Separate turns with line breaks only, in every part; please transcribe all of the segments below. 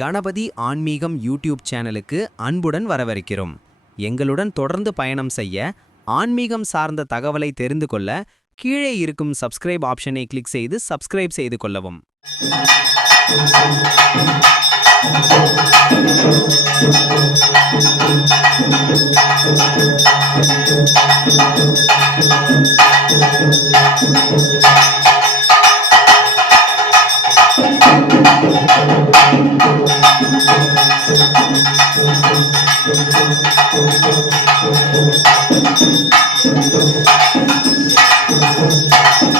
கணபதி ஆன்மீகம் யூடியூப் சேனலுக்கு அன்புடன் வரவேற்கிறோம். எங்களுடன் தொடர்ந்து பயணம் செய்ய ஆன்மீகம் சார்ந்த தகவலை தெரிந்து கொள்ள கீழே இருக்கும் சப்ஸ்கிரைப் ஆப்ஷனை கிளிக் செய்து சப்ஸ்கிரைப் செய்து கொள்ளவும்.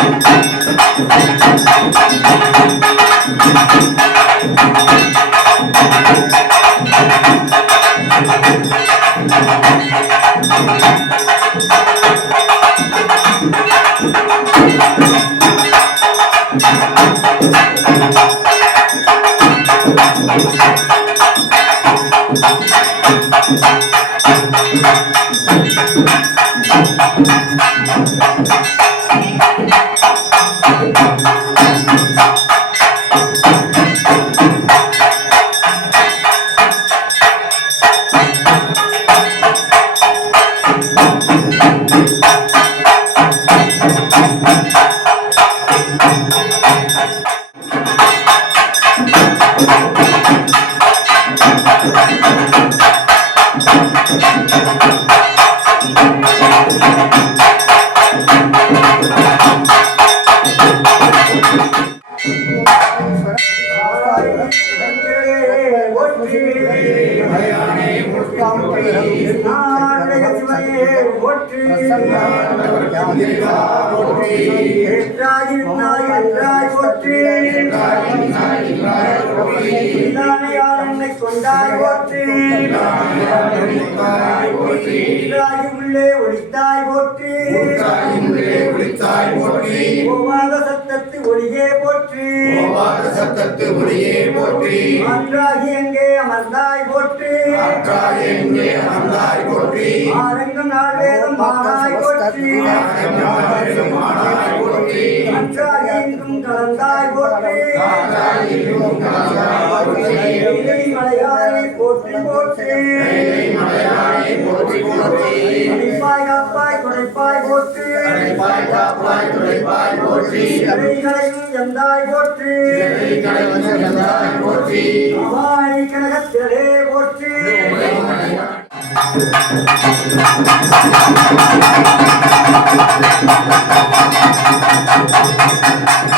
உள்ளே ஒளித்தாய் போற்றி
ஒளித்தாய் போற்றி
சத்தத்து ஒளியே போற்றி. ஆற்றாகி எங்கே அமர்ந்தாய் போற்றி.
ஆற்றாய் எங்கே அமர்ந்தாய் போற்றி.
ஆரங்கம் நாள் வேதம் மானாய் போற்றி
ஆனாய் போற்றி.
அற்றாகி எங்கும் கலந்தாய் போற்றி. இலை மலையாரை போற்றி. போற்றி
மலையானை போற்றி போற்றி.
அடிப்பாய் காப்பாய் துடைப்பாய் போற்றி
அழைப்பாய் காப்பாய் துளைப்பாய் போற்றி
இறைகளையும் எந்தாய் போற்றி
இறைகளையும் எந்தாய் போற்றி
அவாய் கனகத்திலே போற்றி
Thank you.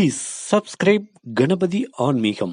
Please subscribe Ganapathi Aanmeegam